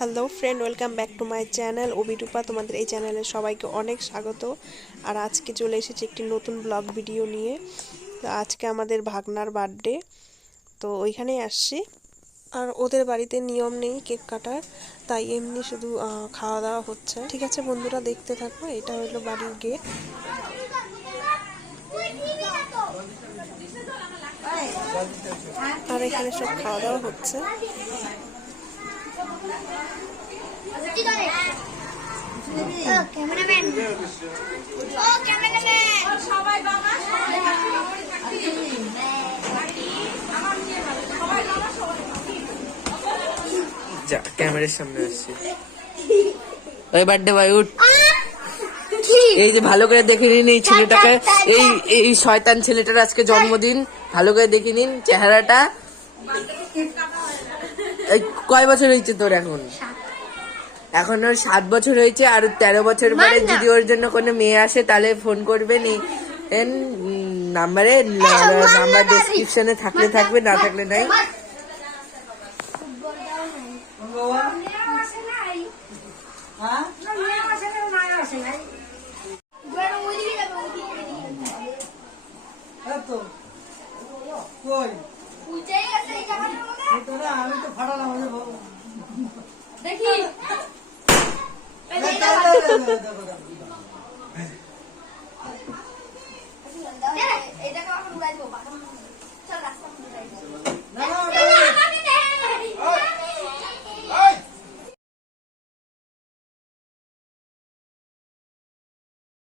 Hello friend welcome back to my channel Abhirupa তোমাদের এই চ্যানেলে সবাইকে অনেক স্বাগত। আর আজকে চলে এসেছি একটি নতুন ব্লগ ভিডিও নিয়ে। তো আজকে আমাদের ভাগনার বার্থডে তো ওইখানেই আসছি। আর ওদের বাড়িতে নিয়ম নেই কেক কাটার। তাই এমনি শুধু খাওয়া দাওয়া হচ্ছে। ঠিক আছে বন্ধুরা, দেখতে থাকো। এটা হলো বাড়ির গেট আর এখানে সব খাওয়া দাওয়া হচ্ছে। যা, ক্যামেরার সামনে আসছে। ওই এই যে ভালো করে দেখে নিন এই ছেলেটাকে। এই এই শয়তান ছেলেটার আজকে জন্মদিন। ভালো করে দেখে নিন চেহারাটা। এই কয় বছর হয়েছে তোর এখন? এখন ওর সাত বছর হয়েছে আর তেরো বছর পরে যদি ওর জন্য কোনো মেয়ে আসে তাহলে ফোন করবেন নাম্বারে নাম্বার ডেসক্রিপশনে থাকলে থাকবে না থাকলে নাই। এতো কই? না আমি তো ফাটালাম দেখি।